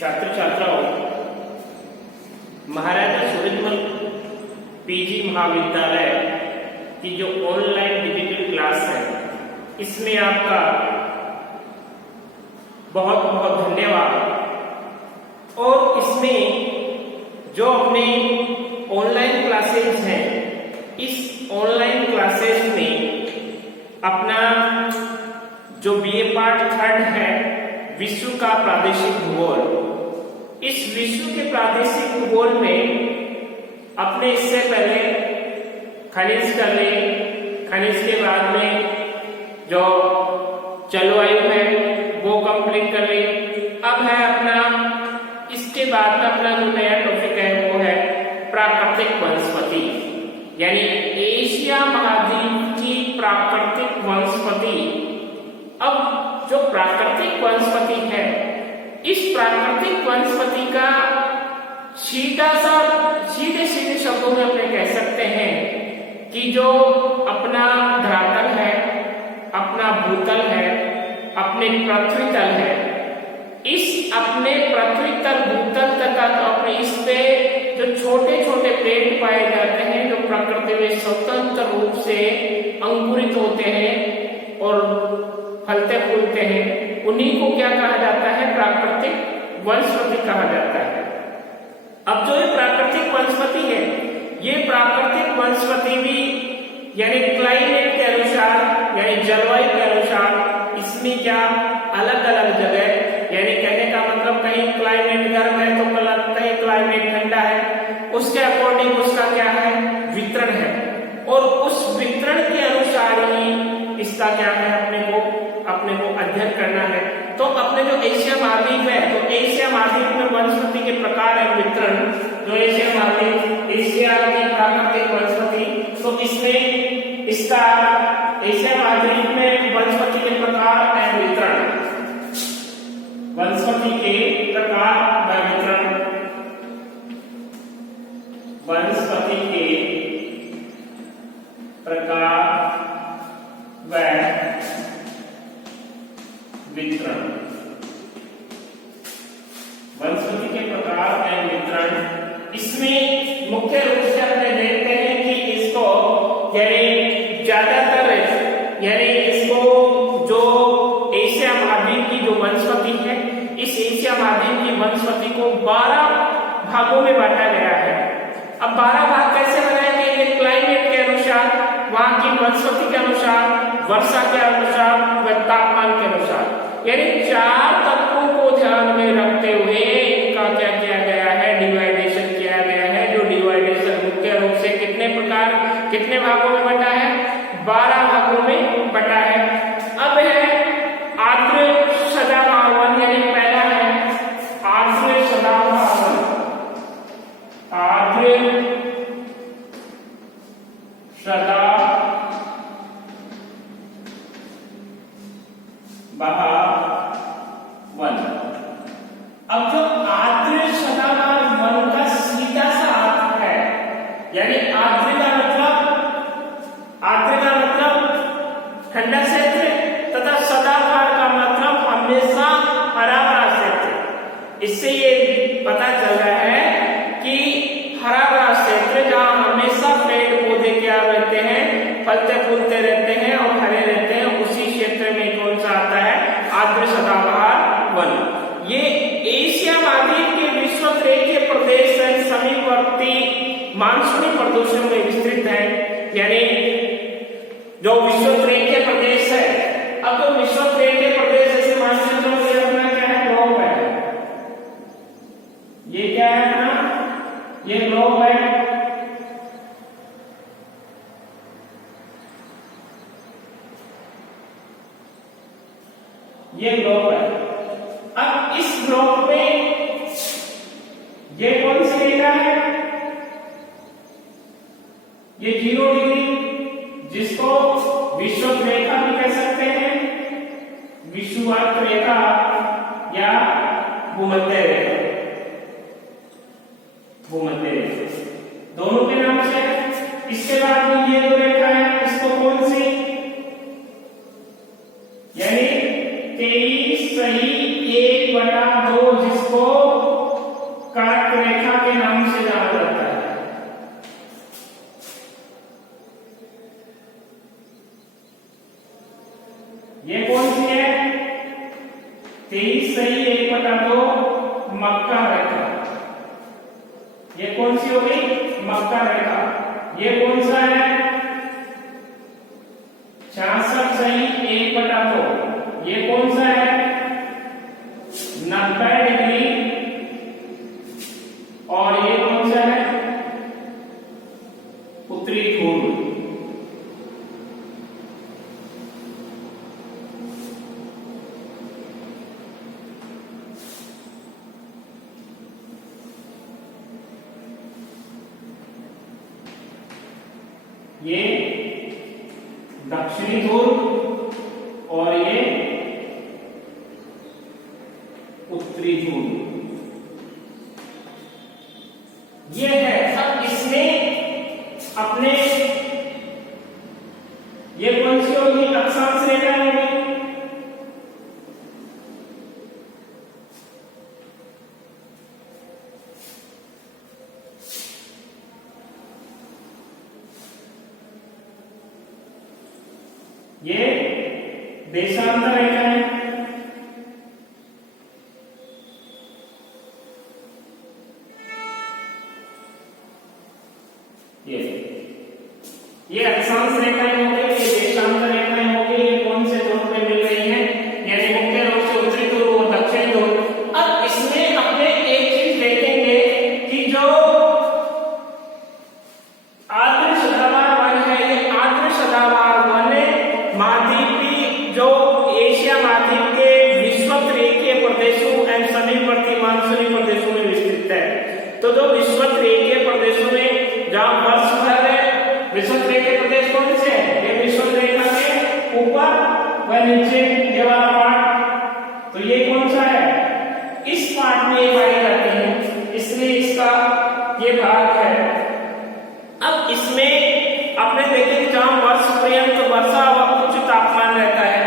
छात्र छात्राओं, महाराजा सूरजमल पीजी महाविद्यालय की जो ऑनलाइन डिजिटल क्लास है, इसमें आपका बहुत बहुत धन्यवाद। और इसमें जो अपने ऑनलाइन क्लासेस हैं, इस ऑनलाइन क्लासेस में अपना जो बीए पार्ट 3 है, विश्व का प्रादेशिक भूगोल, इस विश्व के प्रादेशिक भूगोल में अपने इससे पहले खनिज कर ले, खनिज के बाद में जो जलवायु है वो कंप्लीट कर ले। अब है अपना इसके बाद में अपना जो नया टॉपिक है वो है प्राकृतिक वनस्पति, यानी एशिया महाद्वीप की प्राकृतिक वनस्पति। अब जो प्राकृतिक वनस्पति है, इस प्राकृतिक वनस्पति का सीधे सीधे शब्दों में अपने कह सकते हैं कि जो अपना धरातल है, अपना भूतल है, अपने पृथ्वी तल है, इस अपने पृथ्वी तल भूतल तथा अपने इस पे जो छोटे छोटे पेड़ पाए जाते हैं, जो प्रकृति में स्वतंत्र रूप से अंकुरित होते हैं और फलते फूलते हैं, उन्हीं को क्या कहा जाता है? प्राकृतिक वनस्पति कहा जाता है। अब जो ये प्राकृतिक वनस्पति है, ये प्राकृतिक वनस्पति भी यानी क्लाइमेट के अनुसार, यानी जलवायु के अनुसार, इसमें क्या अलग अलग जगह, यानी कहने का मतलब कहीं क्लाइमेट गर्म है तो कहीं क्लाइमेट ठंडा है, उसके अकॉर्डिंग उसका क्या है? वितरण है। और उस वितरण के अनुसार ही इसका क्या है? अपने को अध्ययन करना है। तो अपने जो एशिया महाद्वीप है, तो एशिया महाद्वीप में वनस्पति के प्रकार है वितरण, जो एशिया महाद्वीप, एशिया की प्राकृतिक वनस्पति, तो इसमें इसका एशिया महाद्वीप में वनस्पति के प्रकार है वितरण, वनस्पति के प्रकार व वितरण, वनस्पति के प्रकार व वितरण, वनस्पति के प्रकार एवं वितरण। इसमें मुख्य रूप से हमने देखते हैं कि इसको यानी ज्यादातर, यानी इसको जो एशिया महाद्वीप की जो वनस्पति है, इस एशिया महाद्वीप की वनस्पति को 12 भागों में बांटा गया है। अब 12 भाग कैसे बनाए गए? क्लाइमेट के अनुसार, वहां की वनस्पति के अनुसार, वर्षा के अनुसार व तापमान के अनुसार, यानी 4 तत्वों को ध्यान में रखते हुए इनका क्या किया गया है? डिवाइडेशन किया गया है। जो डिवाइडेशन मुख्य रूप से कितने भागों में बटा है? 12 भागों में बटा है। अब है आर्द्र सदाबहार वन, यानी पहला है आर्द्र सदाबहार वन, आर्द्र सदाबहार वन। अब जो आर्द्र सदाबहार वन का सीधा सा अर्थ है, यानी आर्द्र का मतलब ठंडा क्षेत्र तथा सदाबहार का मतलब हमेशा हरा भरा क्षेत्र। इससे ये पता चल रहा है कि हरा भरा क्षेत्र जहां हमेशा पेड़ पौधे क्या रहते हैं? फलते फूलते रहते हैं और हरे रहते हैं, उसी क्षेत्र में कौन सा आता है? आर्द्र सदाबहार वन। ये एशिया महाद्वीप के विषुवतरेखीय प्रदेश से समीपवर्ती मानसूनी प्रदेशों में विस्तृत है, यानी जो विषुवतरेखीय प्रदेश है। अब तो विषुवतरेखीय प्रदेश ऐसे मान लो ये अपना क्या है? ग्लोब है। ये क्या है अपना? ये ग्लोब है। ये ग्लोब है। अब इस ग्लोब में ये कौन सी रेखा है? ये 0 डिग्री, जिसको विषुवत रेखा भी कह सकते हैं, विषुवत रेखा या भूमध्य रेखा, भूमध्य रेखा दोनों के नाम से। इसके बाद में ये 2 रेखा है, इसको कौन सी? यानी 23 सही 1/2, जिसको कर्क रेखा के नाम से जाना जाता है। ये कौन सी है? 23 सही 1/2 मक्का रेखा। ये कौन सी हो गई? मक्का रेखा। ये कौन सा है? 66 सही 1/2। ये कौन सा है? 90 डिग्री। और ये कौन सा है? उत्तरी ध्रुव। ये दक्षिणी ध्रुव और ये उत्तरी ध्रुव। ये है। अब इसमें अपने ये कौन सी होगी? अक्षांश रेखा होगी। ये देशांतर रेखा है। ये अक्षांश रेखाएं हो गई, ये देशांतर रेखाएं हो गई। ये कौन से ध्रुव पे मिल रही हैं? यानी मुख्य रूप से उत्तरी ध्रुव और दक्षिणी ध्रुव। अब इसमें अपने एक चीज देखेंगे कि जो आर्द्र सदाबहार वन है, ये आर्द्र सदाबहार वन महाद्वीपी जो एशिया महाद्वीप के विषुवत-रेखीय प्रदेशों एवं समीपवर्ती मानसूनी प्रदेशों में विस्तृत है। तो जो विषुवत-रेखीय प्रदेशों में जहां वर्ष भर है, विषुवत-रेखीय प्रदेश कौन से है? ये विषुवत रेखा के ऊपर व नीचे ये वाला पार्ट। तो ये कौन सा है? इस पार्ट में ये पाई जाती है, इसलिए इसका ये भाग है। अब इसमें आपने देखे जहां वर्ष पर्यंत वर्षा व उच्च तापमान रहता है,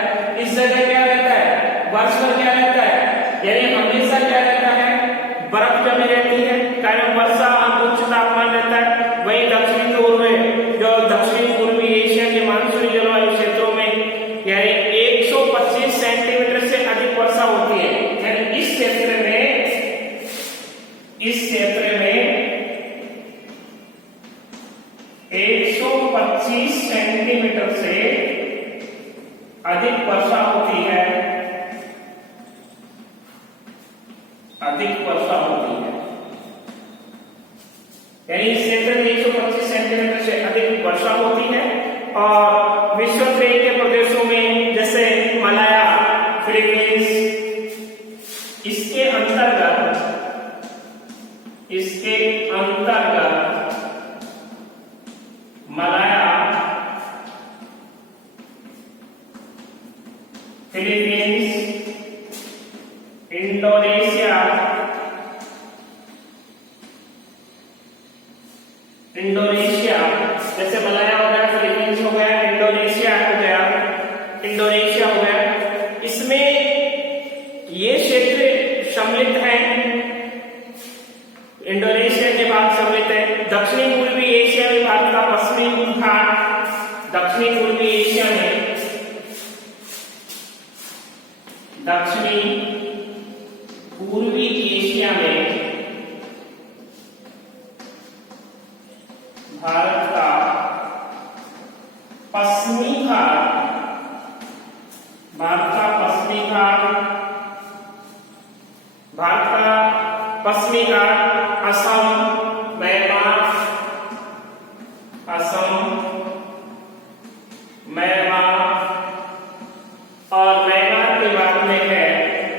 इस जगह क्या रहता है? वर्ष भर क्या रहता है? यानी हमेशा क्या रहता है? बर्फ जमी रहती है, कारण वर्षा उच्च तापमान रहता है। वही दक्षिणी ध्रुव में जो दक्षिण पूर्वी एशिया के मानसूनी जलवायु क्षेत्रों में यानी 125 सेंटीमीटर से अधिक वर्षा होती है। यानी इस क्षेत्र में 125 सेंटीमीटर से अधिक वर्षा होती है। यानी इस क्षेत्र में 125 सेंटीमीटर से अधिक वर्षा होती है। और विषुवत-रेखीय प्रदेशों में जैसे मलाया, फिलीपींस, इसके अंतर्गत मलाया, फिलीपींस, इंडोनेशिया, जैसे मलाया हो गया, फिलीपींस हो गया, इंडोनेशिया हो गया, इसमें ये क्षेत्र सम्मिलित है। इंडोनेशिया के भाग सम्मिलित है। दक्षिणी पूर्वी एशिया में भारत का पश्चिमी घाट, दक्षिणी पूर्वी एशिया में भारत का पश्चिमी घाट, भारत का पश्चिमी घाट असम, म्यांमार और म्यांमार के बाद में है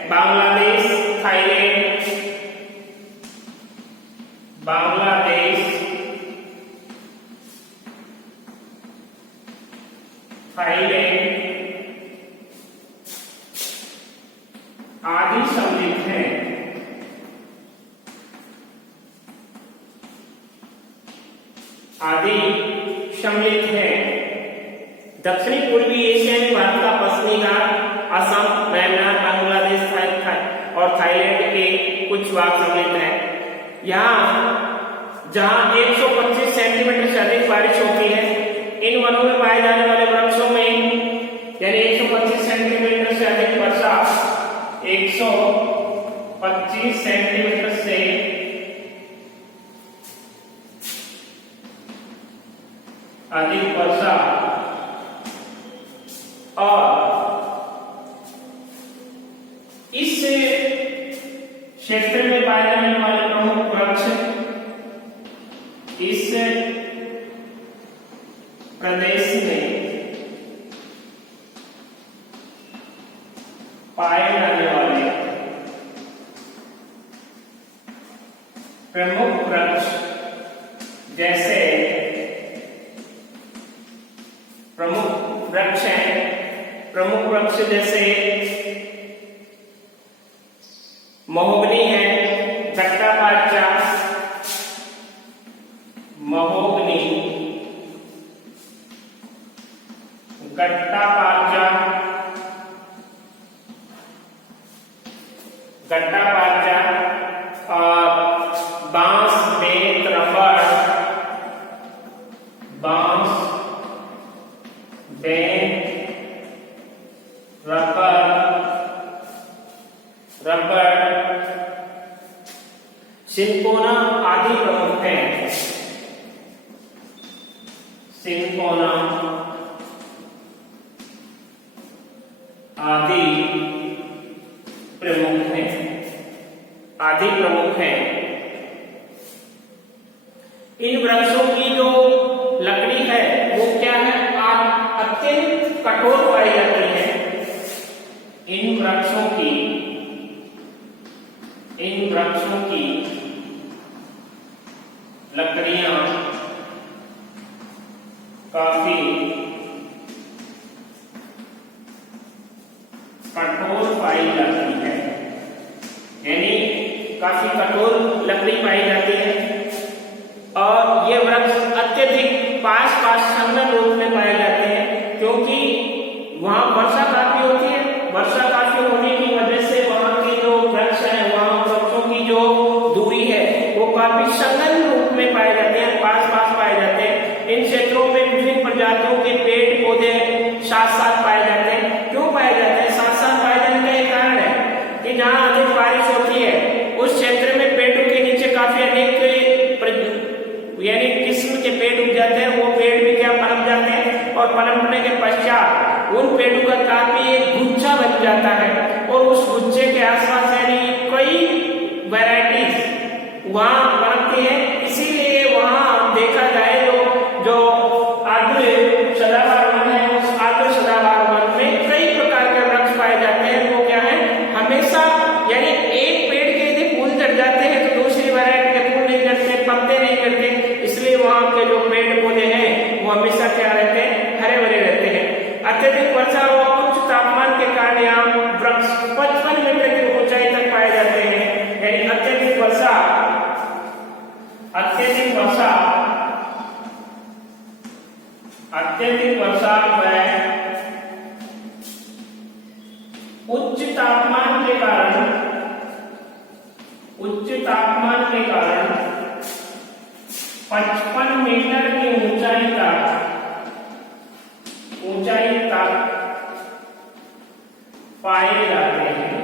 बांग्लादेश, थाईलैंड, आदि सम्मिलित हैं। दक्षिणी पूर्वी एशिया में भारत का पश्चिमी घाट, असम, म्यांमार विभाग सम्मिलित है। यहाँ जहाँ 125 सेंटीमीटर से अधिक बारिश होती है, इन वनों में पाए जाने वाले वृक्षों में यानी 125 सेंटीमीटर से अधिक वर्षा, 125 सेंटीमीटर से अधिक वर्षा और इस क्षेत्र में पाए जाने वाले प्रमुख वृक्ष, इस प्रदेश में पाए जाने वाले प्रमुख वृक्ष जैसे प्रमुख वृक्ष हैं, प्रमुख वृक्ष जैसे महोगनी है, गट्टापाचा, महोगनी, गट्टापाचा, गट्टापाचा और बांस, बेत, रबड़, बांस, बेत, रबड़, सिंकोना आदि प्रमुख हैं। सिंकोना आदि प्रमुख हैं, आदि प्रमुख हैं। इन वृक्षों की जो लकड़ी है वो क्या है, अत्यंत कठोर पाई जाती है। इन वृक्षों की लकड़ियां काफी कठोर पाई जाती है, यानी काफी कठोर लकड़ी पाई जाती है और ये वृक्ष अत्यधिक पास संलग्न रूप में पाए जाते हैं, क्योंकि वहां वर्षा काफी होती है। वर्षा काफी होने की वजह से वहां के जो वृक्ष हैं, वहां वृक्षों की जो दूरी है वो काफी संलग्न रूप में पाए जाते हैं, पास पाए जाते हैं। इन क्षेत्रों में विभिन्न प्रजातियों के पेड़ पौधे साथ साथ पाए जाते हैं। क्यों पाए जाते हैं? साथ साथ पाए जाने का एक कारण है कि जहाँ अधिक बारिश होती है उस क्षेत्र में पेड़ों के नीचे काफी अनेक यानी किस्म के पेड़ उग जाते हैं। वो पेड़ भी क्या पनप जाते हैं और पनपने के पश्चात उन पेड़ों का काफी एक गुच्छा बन जाता है और उस गुच्छे के आसपास यानी कई वैरायटीज वहां पनपती है। इसीलिए वहां देखा जाए जो आर्द्र सदाबहार वन है, उस आर्द्र सदाबहार वन में कई प्रकार के वृक्ष पाए जाते हैं। वो क्या है, हमेशा यानी एक पेड़ के यदि फूल झड़ जाते हैं तो दूसरी वैरायटी के फूल नहीं झड़ते, पत्ते नहीं झड़ते। इसलिए वहां के जो पेड़ पौधे हैं वो हमेशा क्या रहते हैं, हरे भरे रहते हैं। अत्यधिक वर्षा और उच्च तापमान के कारण यहाँ वृक्ष 55 मीटर की ऊंचाई तक पाए जाते हैं। यानी अत्यधिक वर्षा में उच्च तापमान के कारण 55 मीटर की ऊंचाई तक पाए जाते हैं।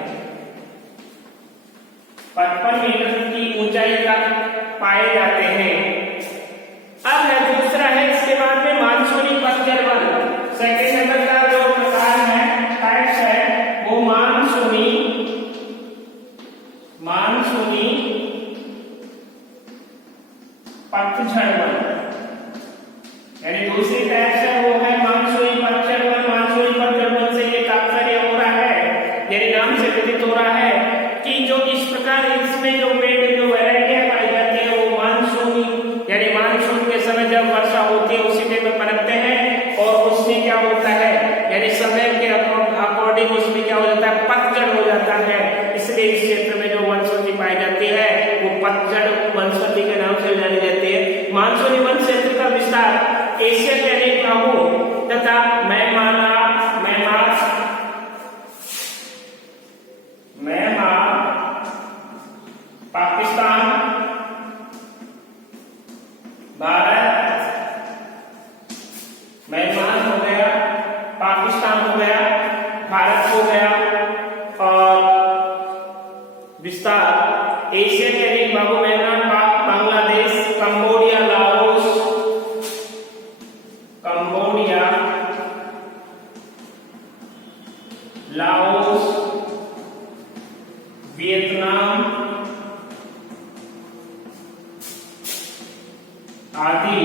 55 मीटर की ऊंचाई तक पाए जाते हैं। अब है दूसरा है, इसके बाद में मानसूनी पतझड़ वन। सेकेंड नंबर का जो प्रकार है, टाइप्स है, वो मानसूनी पतझड़ वन, यानी दूसरी टाइप है वो है मानसूनी पतझड़ वन। मानसूनी पतझड़ वन से ये तात्पर्य हो रहा है, यानी नाम से प्रतीत हो रहा है कि जो इस प्रकार इसमें जो पेड़ जो वैरायटियां पाई जाती है वो मानसूनी यानी मानसून के समय जब वर्षा होती है उसी में पनपते हैं और उसमें क्या होता है, यानी समय के अकॉर्डिंग उसमें क्या हो जाता है, पतझड़ हो जाता है। इसलिए इस क्षेत्र में जो वनस्पति पाई जाती है वो पतझड़ वनस्पति के नाम से जानी जाती है। मानसूनी वन क्षेत्र का विस्तार एशिया के अनेक भागों तथा म्यांमार, लाओस, वियतनाम आदि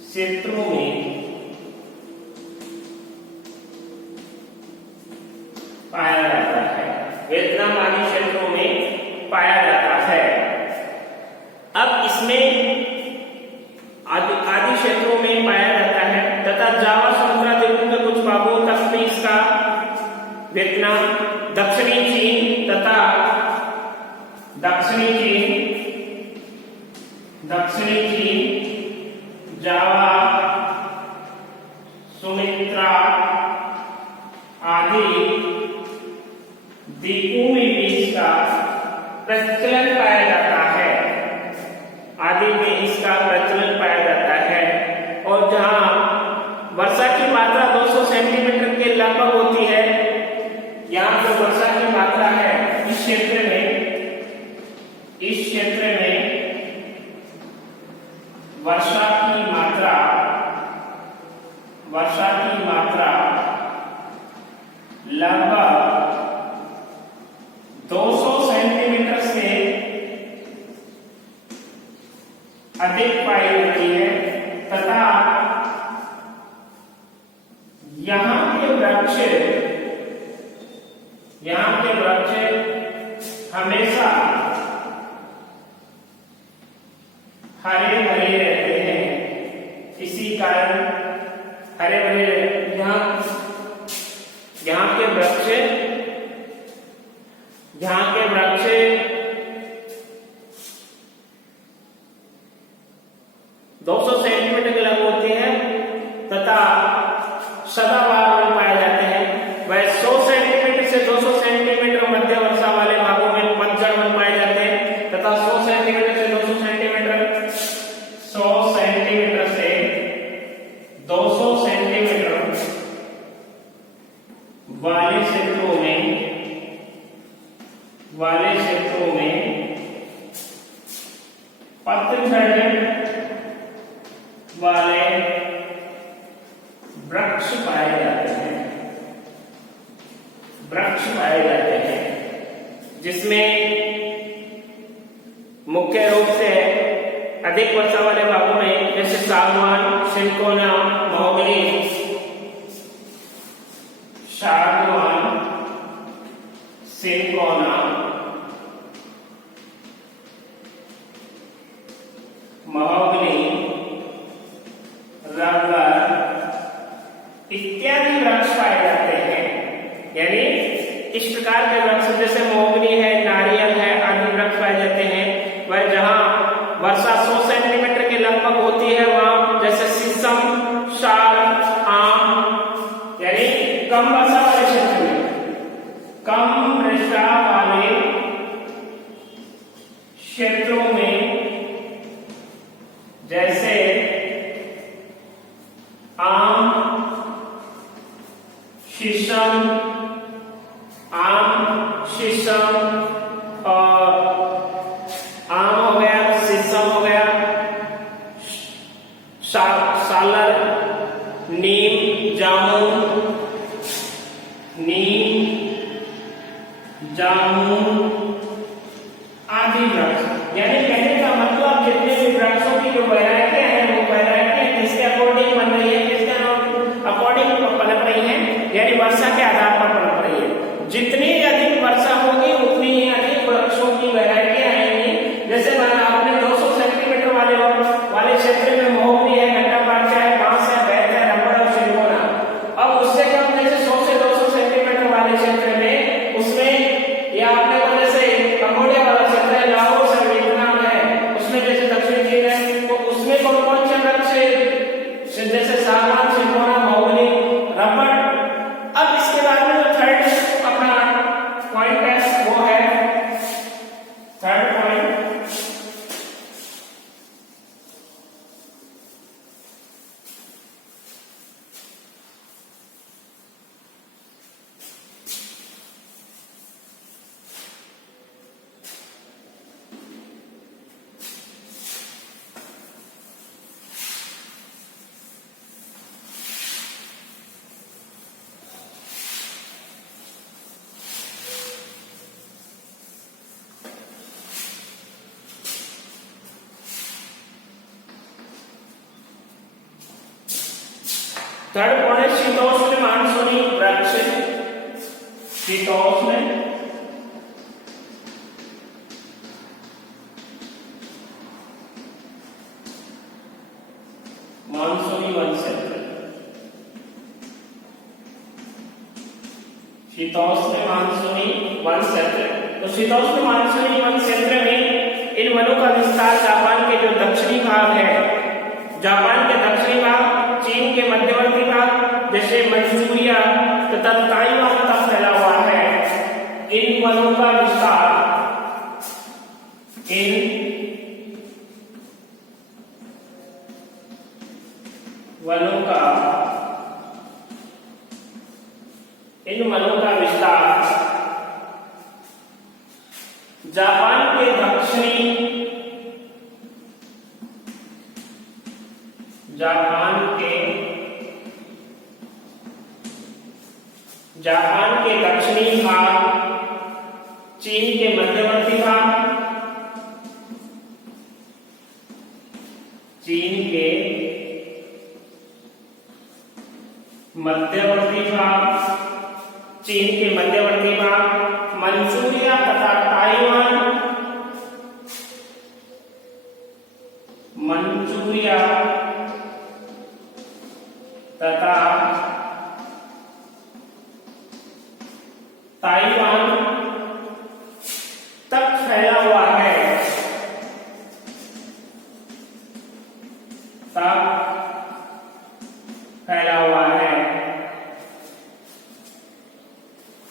क्षेत्रों में पाया जाता है। वियतनाम आदि क्षेत्रों में पाया जाता है। अब इसमें आदि क्षेत्रों में पाया जाता है तथा जावा समुद्र द्वीपों के कुछ भागों तक भी इसका वियतनाम, दक्षिणी चीन तथा दक्षिणी चीन, जावा, सुमित्रा आदि द्वीपों में भी इसका प्रचलन पाया जाता है। आदि में इसका प्रचलन पाया जाता है। और जहां वर्षा की मात्रा 200 सेंटीमीटर के लगभग होती है, यहाँ जो वर्षा की मात्रा है इस क्षेत्र में वर्षा की मात्रा लगभग 200 सेंटीमीटर से अधिक पाई जाती है तथा यहाँ के वृक्ष हमेशा हरे भरे रहते हैं। इसी कारण हरे भरे यहाँ के वृक्ष 200 सेंटीमीटर के लगभग होते हैं तथा सदाबहार में पाए जाते हैं। वह 100 सेंटीमीटर से 200 सेंटीमीटर मध्य वर्षा वाले भागों में पतझड़ में पाए जाते हैं तथा 100 सेंटीमीटर से 200 सेंटीमीटर वाले क्षेत्रों में पतझड़ वाले वृक्ष पाए जाते हैं, जिसमें मुख्य रूप से अधिक वर्षा वाले भागों में जैसे सागवान, सिनकोना, महोगनी, रबर इत्यादि वृक्ष पाए जाते हैं। यानी इस प्रकार के वृक्ष जैसे महोगनी है, नारियल है आदि वृक्ष पाए जाते हैं। वह जहां वर्षा 100 सेंटीमीटर के लगभग होती है वहां जैसे शीशम, साल, आम, यानी कम वर्षा वाले क्षेत्र में, कम वर्षा वाले क्षेत्रों में जैसे आम, शीशम और आम हो गया, शीशम हो गया, सालर, नीम, जामुन आदि वृक्ष। यानी कहने का मतलब जितने भी वृक्षों की जो वैरायटी है वो वैरायटी किसके अकॉर्डिंग बन रही है, किसके अकॉर्डिंग पनप रही है, यानी वर्षा के आधार पर पनप रही है। जितनी अधिक वर्षा होगी उतनी ही अधिक वृक्षों की वैरायटी आएंगी। जैसे आपने 200 सेंटीमीटर वाले क्षेत्र में महोगनी है, घंटा पार्चा है, बांस है, बैठ है, रबड़ और सिनकोना। अब उससे कम जैसे 100 से 200 सेंटीमीटर वाले क्षेत्र में उसमें या आपने थर्ड कौन है? शीतोष्ण मानसूनी वृक्ष। शीतोष्ण मानसूनी वन क्षेत्र। शीतोष्ण मानसूनी वन क्षेत्र। तो शीतोष्ण मानसूनी वन क्षेत्र में इन वनों का विस्तार जापान के जो दक्षिणी भाग है, जापान के दक्षिणी भाग, चीन के मध्यवर्ती भाग जैसे मंचूरिया तथा ताइवान तक फैला हुआ है। इन वनों का विस्तार, इन वनों का विस्तार जापान के दक्षिणी भाग, चीन के मध्यवर्ती भाग, चीन के मध्यवर्ती भाग, मंचूरिया तथा ताइवान, मंचूरिया तथा ताइवान तक फैला हुआ है,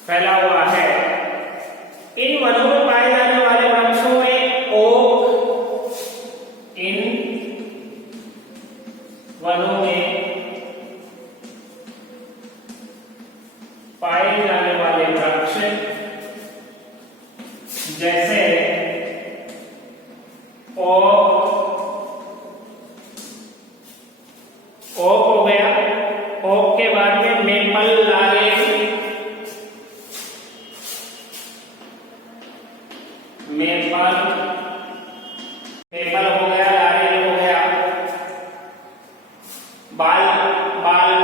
फैला हुआ है। इन वनों में पाए जाने वाले वृक्षों में ओक, इन वनों में पाए जाने वाले वृक्ष जैसे ओक हो गया, ओक के बाद में मेपल, लारेल, मेपल हो गया, लारेल हो गया, बालनर,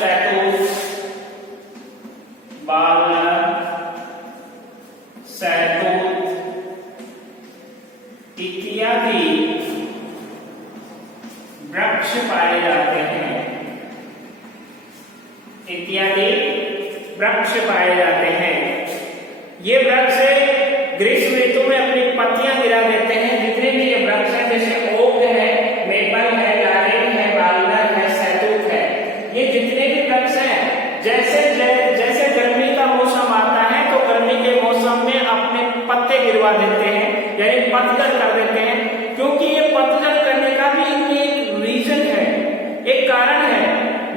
शहतूत इत्यादि वृक्ष पाए जाते हैं, ये वृक्ष ग्रीष्म ऋतु में अपनी पत्तियां गिरा देते हैं। जितने भी ये वृक्ष हैं जैसे ओक है, मेपल है, लारेल है, बालनर है, शहतूत है, ये जितने भी वृक्ष हैं जैसे गर्मी का मौसम आता है तो गर्मी के मौसम में अपने पत्ते गिरवा देते हैं, यानी पतझड़ कर देते हैं। क्योंकि ये पतझड़ करने का भी एक रीजन है, एक कारण है।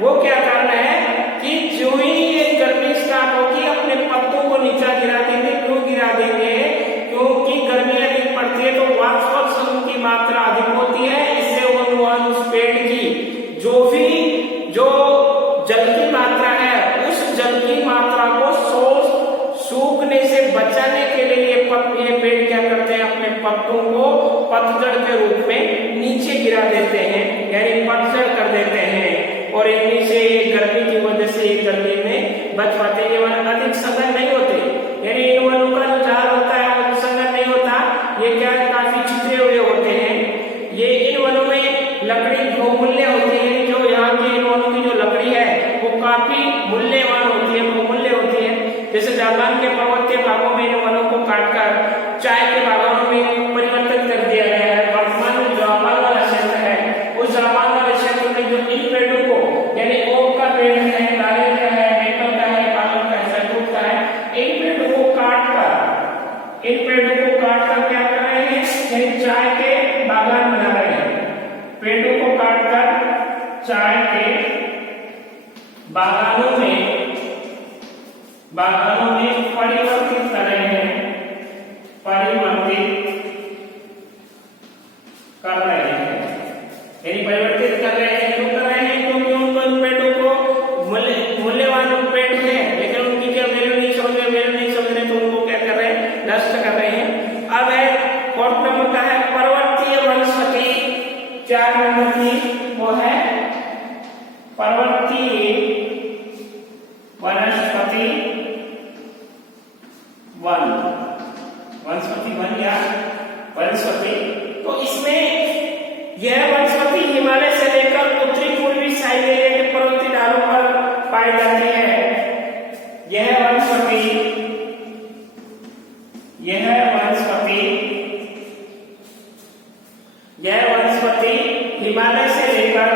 वो क्या कारण है कि जो ही ये गर्मी स्टार्ट होगी अपने पत्तों को नीचा गिरा देंगे। क्यों गिरा देंगे? क्योंकि गर्मी अधिक पड़ती है तो वाष्पोत्सर्जन की मात्रा अधिक होती है। इससे उस पेड़ की जो जल की मात्रा है, उस जल की मात्रा को सूखने से बचाने के लिए ये पेड़ क्या करते हैं? अपने पत्तों को पतझड़ के रूप में नीचे गिरा देते हैं, यानी पतझड़ कर देते हैं। और इनमें से गर्मी की वजह से ये गर्मी में बच पाते हैं। ये वन अधिक सघन नहीं होते, यानी इन वनों का जो झाड़ होता है वो सघन नहीं होता, ये क्या काफी छितरे हुए होते हैं। ये इन वनों में लकड़ी बहुमूल्य होती है, जो यहाँ के इन वनों की जो लकड़ी है वो काफी मूल्यवान होती है, बहुमूल्य होती है। जैसे जापान के पर्वतीय भागों में इन वनों को काटकर चाय के बागानों में परिवर्तित कर दिया गया है। वर्तमान में जापान वाला क्षेत्र है, उस जापान वाले क्षेत्र में जो इन पेड़ों को, यानी ओक का पेड़ है, नारियल का है, मेपल का है, बालन का है, शहतूत का है, इन पेड़ों को काटकर क्या कर रहे हैं? यानी चाय के बागान बना रहे हैं। पेड़ों को काटकर चाय के बागानों में परिवर्तित कर रहे हैं, यानी परिवर्तित कर रहे हैं। क्यों कर रहे हैं? क्योंकि उन पेड़ों को मूल्यवान पेड़ है, लेकिन उनकी क्या वैल्यू नहीं समझ रहे, तो उनको क्या कर रहे हैं? नष्ट कर रहे हैं। अब है फोर्थ नंबर का है पर्वतीय वनस्पति। 4 नंबर की वो है पर्वतीय पाई जाती है। यह वनस्पति हिमालय से लेकर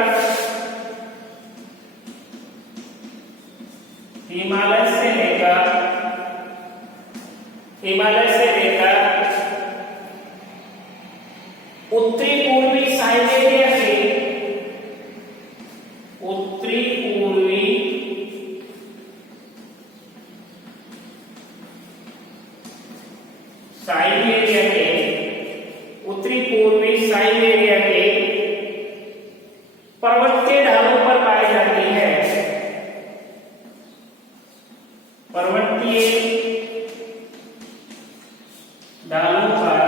उत्तरी पूर्वी साइबेरिया के पर्वतीय ढालों पर पाई जाती है। पर्वतीय ढालों पर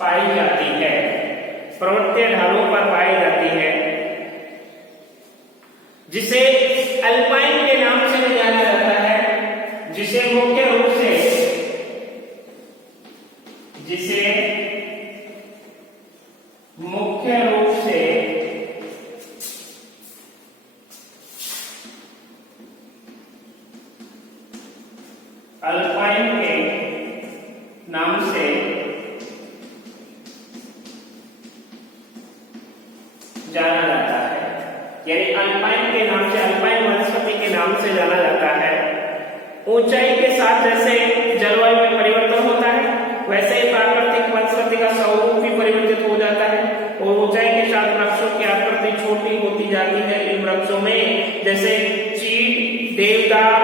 पाई जाती है। पर्वतीय ढालों पर पाई जाती है, जिसे अल्पाइन के नाम से जाना जाता है, जिसे मुख्य रूप से अल्पाइन के नाम से जाना जाता है। यानी अल्पाइन के नाम से, अल्पाइन वनस्पति के नाम से जाना जाता है। ऊंचाई के साथ जैसे जलवायु में परिवर्तन होता है, वैसे ही प्राकृतिक वनस्पति का स्वरूप भी परिवर्तित हो जाता है और ऊंचाई के साथ वृक्षों की आकृति छोटी होती जाती है। इन वृक्षों में जैसे चीड़, देवदार,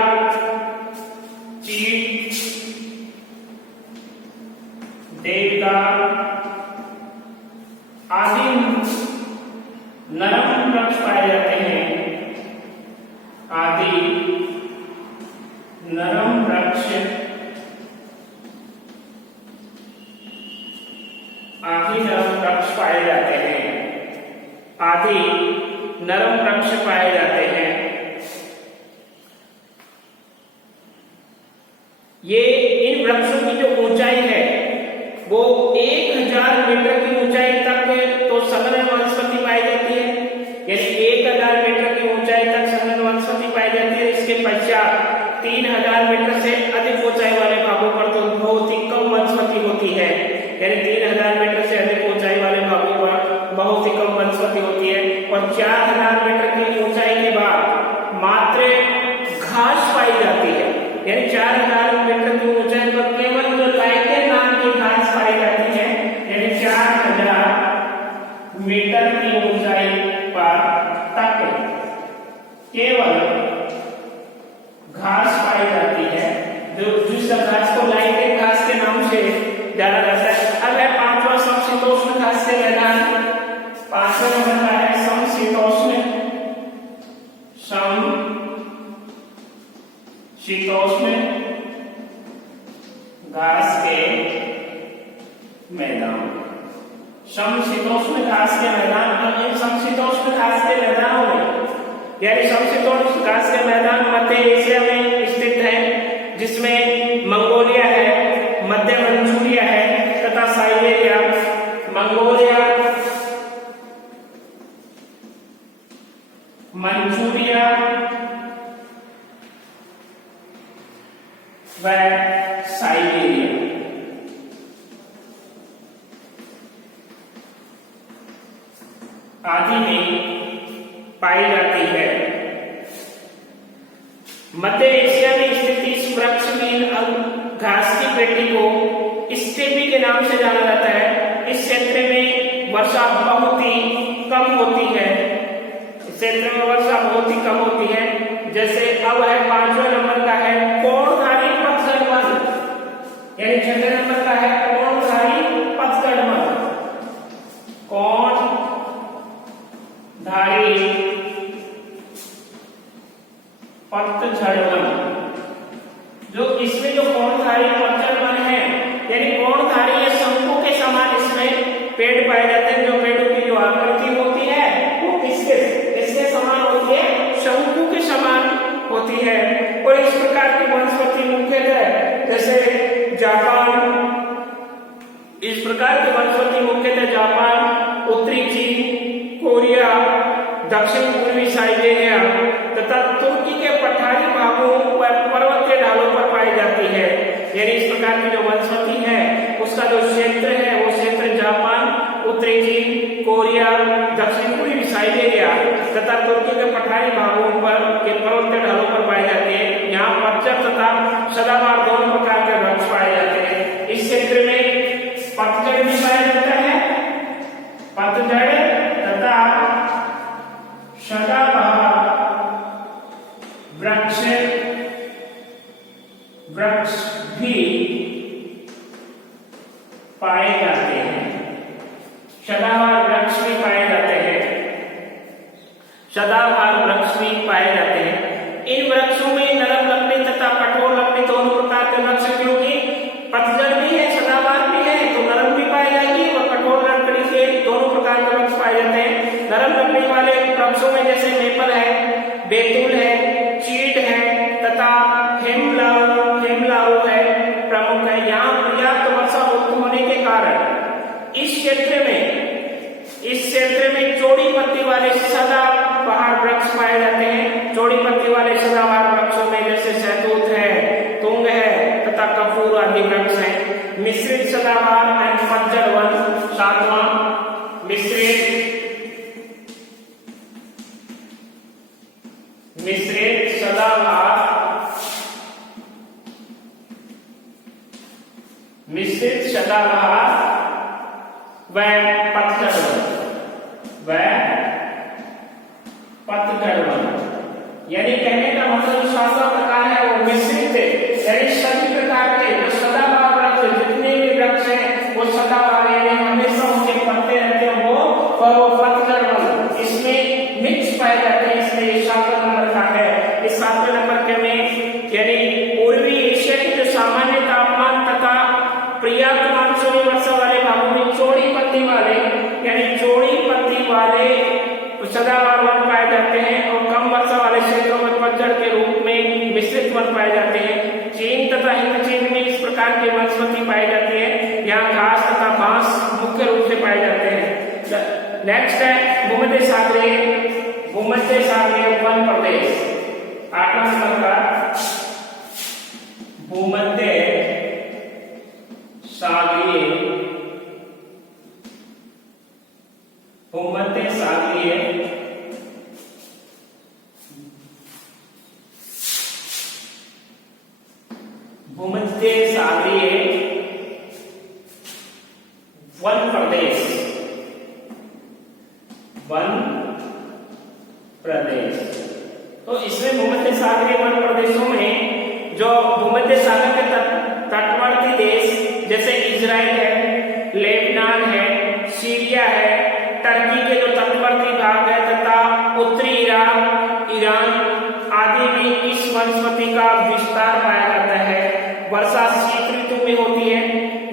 आदि नरम वृक्ष पाए जाते हैं। आदि नरम वृक्ष पाए जाते हैं। आदि नरम वृक्ष पाए जाते हैं। ये इन वृक्षों की जो ऊंचाई है वो 1000 मीटर की ऊंचाई तक तो सघन वनस्पति पाई जाती है। यानी 1000 मीटर की ऊंचाई तक सघन वनस्पति पाई जाती है। इसके पश्चात 3000 मीटर से अधिक ऊंचाई वाले भागों पर तो बहुत ही कम वनस्पति होती है। यानी 3000 मीटर से अधिक ऊंचाई वाले भागों पर बहुत ही कम वनस्पति होती है। और 4000 मीटर की ऊंचाई के बाद मात्र घास पाई जाती है। यानी 4000 मीटर की ऊंचाई पर केवल जो लाइकेन नाम की घास पाई जाती है। यानी 4000 मीटर की ऊंचाई पर तक केवल घास पाई जाती है, जो जिस घास को लाइकेन घास के नाम से जाना जाता है। अब है पांचवा समशीतोष्ण घास के मैदान। पांचवा नंबर का है समशीतोष्ण घास के मैदान। समशीतोष्ण घास के मैदान। और इन समशीतोष्ण घास के मैदानों में, यानी समशीतोष्ण घास के मैदान मध्य एशिया में स्थित है, जिसमें मंगोलिया है, मध्य मंचूरिया है तथा साइबेरिया। मंगोलिया, मंचूरिया व साइबेरिया आदि में पाई जाती है। मध्य एशिया में स्थित इस वृक्ष की घास की पेटी को स्टेपी के नाम से जाना जाता है। इस क्षेत्र में वर्षा बहुत ही कम होती है। इस क्षेत्र में वर्षा बहुत ही कम होती है। जैसे अब है पांचवें नंबर का है कोणधारी पतझड़ वन। यानी छठे नंबर का है कोणधारी पतझड़ वन। कोणधारी पतझड़ वन, जो इसमें जो कोणधारी पतझड़ वन है, यानी कोणधारी या शंकु के समान इसमें पेड़ पाए जाते हैं। जो पेड़ों की जो आकृति होती है वो किसके समान होती है? शंकु के समान होती है। और इस प्रकार की वनस्पति मुख्यतः जैसे जापान, इस प्रकार की वनस्पति मुख्यतः जापान, उत्तरी चीन, दक्षिण पूर्वी साइबेरिया तथा तुर्की के पठारी भागों व पर्वतीय ढालों पर पाई जाती है। यानी इस प्रकार की जो वनस्पति है उसका जो क्षेत्र है वो क्षेत्र जापान, उत्तरी चीन, कोरिया, दक्षिण पूर्वी साइबेरिया तथा तुर्की के पठारी भागों पर के पर्वतीय ढालों पर पाई जाती है। यहाँ पतझड़ तथा सदाबहार दोनों प्रकार के वृक्ष पाए जाते हैं। इस क्षेत्र में पतझड़ भी पाया जाता है, पतझड़ तथा सदाबहार वृक्ष भी पाए जाते हैं। सदाबहार वृक्ष भी पाए जाते हैं, सदाबहार वृक्ष भी पाए जाते हैं। इन वृक्षों में नरम लकड़ी तथा कठोर लकड़ी दोनों प्रकार के वृक्ष, क्योंकि पतझड़ भी है, सदाबहार भी है, तो नरम भी पाई जाएगी और कठोर लकड़ी के दोनों प्रकार के वृक्ष पाए जाते हैं। नरम लकड़ी वाले वृक्षों में जैसे मेपल है, बैतूल है, चीड़ है तथा हेमलाऊ है, प्रमुख है। यहाँ पर्याप्त वर्षा होने के कारण इस क्षेत्र में चौड़ी पत्ती वाले सदाबहार वृक्ष पाए जाते हैं। चौड़ी पत्ती वाले सदाबहार वृक्षों में जैसे शहतूत है, तुंग है तथा कपूर आदि वृक्ष हैं। मिश्रित सदाबहार एंड पतझड़ वन, सातवां मिश्रित सदाबहार व पतझड़ वन, यानी कहने का मतलब सातवां प्रकार है वो मिश्रित है। यानी सभी प्रकार के जो सदाबहार वृक्ष, जितने भी वृक्ष हैं वो सदाबहार यानी हमेशा उनके पत्ते रहते हैं वो, और वो पतझड़ वन इसमें मिक्स पाए जाते हैं, इसलिए 7वां नंबर का है। इस 7वें नंबर के में यानी पूर्वी एशिया के जो सामान्य तापमान तथा पर्याप्त मानसूनी वर्षा वाले भागों में चौड़ी पत्ती वाले सदाबहार वन पाए जाते हैं और कम वर्षा वाले क्षेत्रों में पतझड़ के रूप में मिश्रित वन पाए जाते हैं। चीन तथा हिंद चीन में इस प्रकार की वनस्पति पाई जाती है। यहाँ घास तथा बांस मुख्य रूप से पाए जाते हैं। नेक्स्ट है भूमध्य सागरीय वन प्रदेश, 8वां नंबर का भूमध्य सागरीय वन प्रदेश। तो इसमें भूमध्य सागरीय वन प्रदेशों में जो भूमध्य सागर के तटवर्ती देश जैसे इजराइल है, लेबनान है, सीरिया है, टर्की के जो तटवर्ती भाग है तथा उत्तरी ईरान आदि में इस वनस्पति का विस्तार पाया जाता है। वर्षा शीत ऋतु में होती है,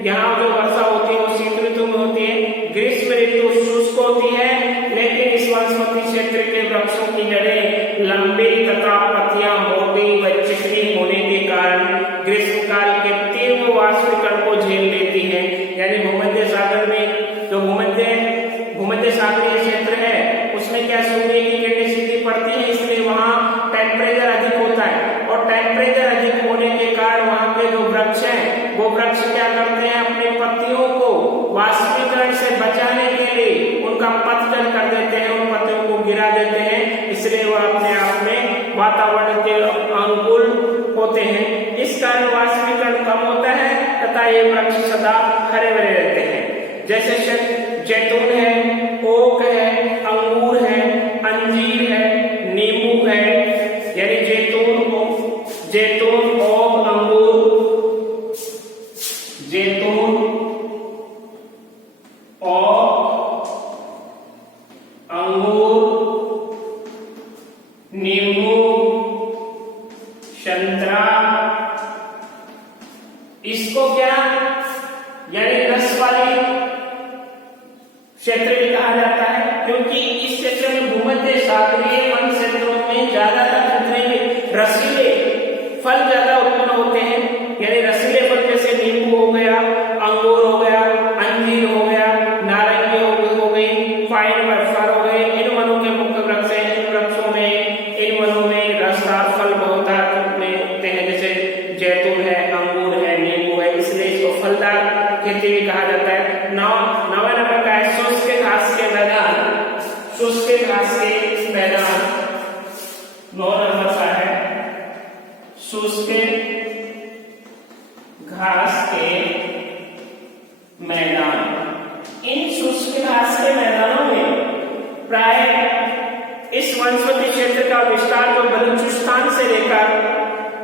यहाँ जो वर्षा होती है वो शीत ऋतु में होती है। ग्रीष्म ऋतु शुष्क होती है, लेकिन इस वनस्पति क्षेत्र के वृक्षों की जड़ें लंबी तथा पत्तियां मोटी व चिकनी होने के कारण ग्रीष्मकाल के तीव्र वाष्पीकरण को झेल लेती है। यानी भूमध्य सागर में जो भूमध्य सागरीय क्षेत्र है उसमें क्या सूर्य की किरणें सीधी पड़ती है, इसलिए वहाँ टेम्परेचर अधिक होता है और टेम्परेचर अधिक होने के कारण वहाँ के जो वृक्ष हैं वो वृक्ष क्या करते हैं, अपने पत्तियों को वाष्पीकरण से बचाने के लिए उनका पतझड़ कर देते हैं, उन पत्तियों को गिरा देते हैं, इसलिए वह अपने आप में वातावरण के अनुकूल होते हैं। इस कारण वाष्पीकरण कम होता है तथा ये वृक्ष सदा हरे भरे रहते हैं। जैसे जैतून है, ओक है, अंगूर है, अंजीर है, नींबू है। यानी जैतून, ओक, अंगूर, नींबू, संतरा, इसको क्या यानी रस वाली क्षेत्र भी कहा जाता है, क्योंकि इस क्षेत्र में भूमध्य सागरीय वन क्षेत्रों में ज्यादातर जितने भी रसीले फल ज्यादा उत्पन्न होते हैं। यानी रसीले फल जैसे नींबू हो गया, अंगूर हो गया, अंजीर हो गया, नारंगी हो गई, फाइन बरफर हो गए, इन वनों के मुख्य वृक्ष वनस्पति क्षेत्र का विस्तार जो बलूचिस्तान से लेकर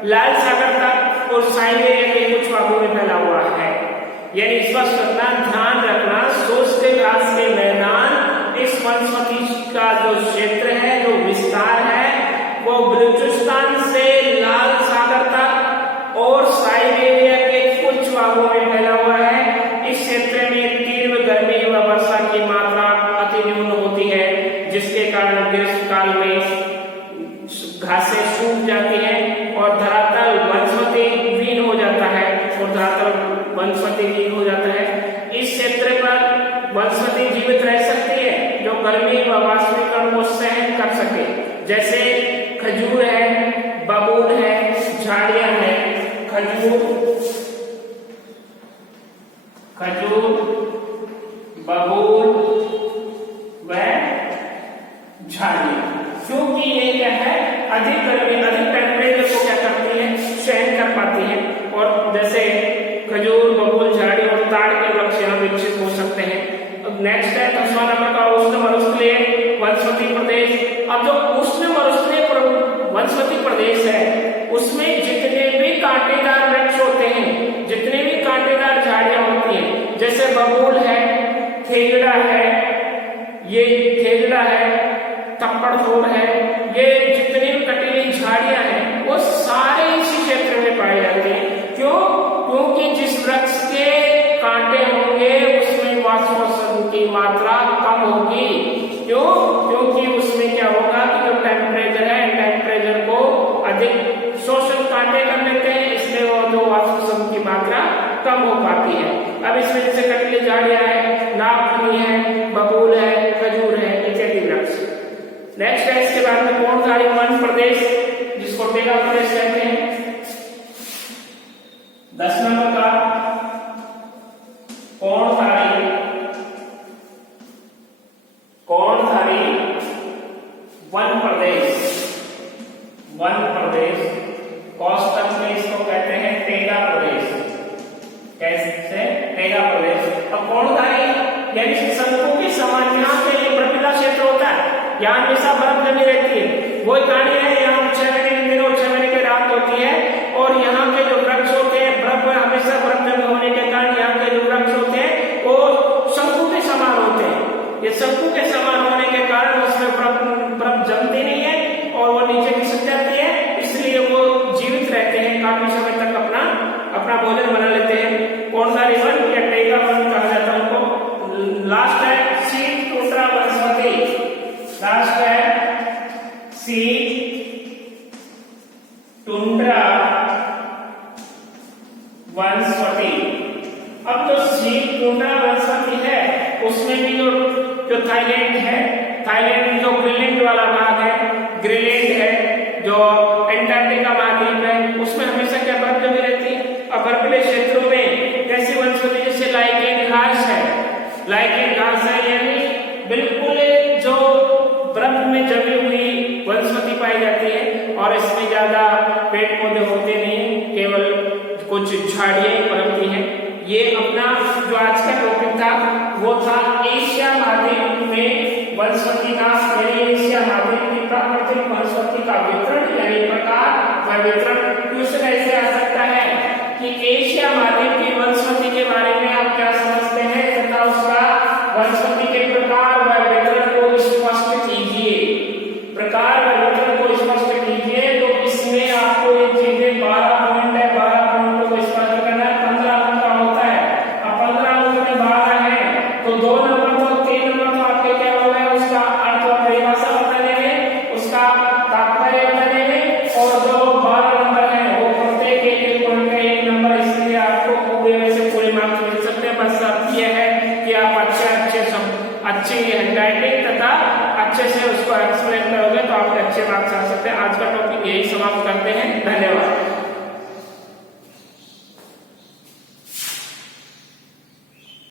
लाल सागर तक और साइबेरिया के कुछ भागों में फैला हुआ है। यानी स्पष्ट रखना, ध्यान रखना, शुष्क घास के मैदान इस वनस्पति का जो क्षेत्र है, जो विस्तार है, वो बलूचिस्तान से लाल सागर तक और साइबेरिया के कुछ भागों में फैला हुआ है। इस क्षेत्र में तीव्र गर्मी व वर्षा की मात्रा अति न्यून होती है, जिसके कारण ग्रीष्मकाल में घासें सूख जाती हैं और धरातल वनस्पति विहीन हो जाता है वनस्पति विहीन हो जाता है। इस क्षेत्र पर वनस्पति जीवित रह सकती है जो गर्मी व वाष्पीकरण को सहन कर सके, जैसे खजूर है, बबूल है, झाड़ियां हैं। खजूर, बबूल व झाड़ियां, क्योंकि ये क्या है, अधिक गर्मी, अधिक टेम्परेचर को क्या करती है, सहन कर पाती है। और जैसे खजूर, बबूल, झाड़ी और ताड़ के वृक्ष यहाँ विकसित हो सकते हैं। नेक्स्ट है 10वां नंबर का उष्ण मरुस्थलीय वनस्पति प्रदेश। अब जो उष्ण मरुस्थलीय वनस्पति प्रदेश है, उसमें जितने भी कांटेदार वृक्ष होते हैं, जितने भी कांटेदार झाड़ियां होती हैं, जैसे बबूल है, खेजड़ा है, ये खेजड़ा है, तप्पड़फोर है, ये जितनी भी कटीली झाड़ियां हैं, वो सारे इसी क्षेत्र में पाए जाते हैं। क्यों? क्योंकि जिस वृक्ष के कांटे होंगे उसमें वाष्पोत्सर्जन की मात्रा कम होगी। क्यों? क्योंकि उसमें क्या होगा कि जो टेम्परेचर है, टेम्परेचर को अधिक शोषण कांटे कर लेते हैं, इसलिए वो जो वाष्पोत्सर्जन की मात्रा कम हो पाती है। अब इसमें जैसे कटीली झाड़ियां है, नागफनी है, बबूल है, खजूर है, इत्यादि वृक्ष। नेक्स्ट है इसके बाद में कोणधारी वन प्रदेश, जिसको टेगा प्रदेश कहते हैं। 10 नंबर का कोणधारी वन प्रदेश, कोष्टक में इसको कहते हैं टेगा प्रदेश। कैसे? टेगा प्रदेश। अब कोणधारी यानी शंकु के समान, यहाँ पे ये बर्फीला क्षेत्र होता है, यहाँ हमेशा बर्फ जमी रहती है। वो कहानी है, यहाँ 6 महीने के दिन और 6 महीने की रात होती है, और यहाँ के जो वृक्ष होते हैं, हमेशा बर्फ जमी होने के कारण यहाँ के जो वृक्ष होते हैं वो शंकु के समान होते हैं। ये शंकु के समान होने के कारण उसमें बर्फ जमती नहीं है और वो नीचे खिसक जाती है, इसलिए वो जीवित रहते हैं, काफी समय तक अपना भोजन बना लेते हैं। कोणधारी वन या टेगा वन कहा जाता है उनको। लास्ट है शीत टुंड्रा वनस्पति। लास्ट है शीत टुंड्रा वनस्पति। अब जो शीत टुंड्रा वनस्पति है, उसमें भी जो थाईलैंड है, थाईलैंड जो ग्रीनलैंड वाला भाग है, ग्रीनलैंड है, जो एंटार्क्टिका महाद्वीप है, उसमें हमेशा क्या बर्फ जमी रहती है। अब बर्फीले क्षेत्रों में कैसी वनस्पति, जैसे लाइकेन घास है, लाइकेन घास है, यानी बिल्कुल जो बर्फ में जमी हुई वनस्पति पाई जाती है, और इसमें ज्यादा पेड़ पौधे होते नहीं, केवल कुछ झाड़ियां ही पनपती हैं। ये अपना जो आज का टॉपिक था वो था एशिया महाद्वीप में वनस्पति नाश, यानी एशिया महाद्वीप की प्राकृतिक वनस्पति का वितरण, यानी प्रकार व वितरण। क्वेश्चन ऐसे आ सकता है कि एशिया महाद्वीप की वनस्पति के बारे में आप क्या समझते हैं तथा उसका वनस्पति के प्रकार व वितरण को स्पष्ट कीजिए। प्रकार व वितरण को स्पष्ट कीजिए, तो इसमें आपको ये चीजें 12 पॉइंट है, 12 पॉइंट को स्पष्ट करना है। 15 अंक का होता है। अब 15 अंक में 12 है, तो 2 नंबर तो 3 नंबर तो आपके क्या हो गए, उसका अर्थ और परिभाषा बताने में, उसका तात्पर्य बताने में, और जो 12 नंबर है वो प्रत्येक एक पॉइंट का 1 नंबर, इसलिए आपको पूरे में से पूरे मार्क्स मिल सकते हैं। बस शर्त यह है कि आप अच्छी हैंडराइटिंग तथा अच्छे से उसको एक्सप्लेन करोगे तो आपके अच्छे मार्क्स आ सकते हैं। आज का टॉपिक यही समाप्त करते हैं। धन्यवाद।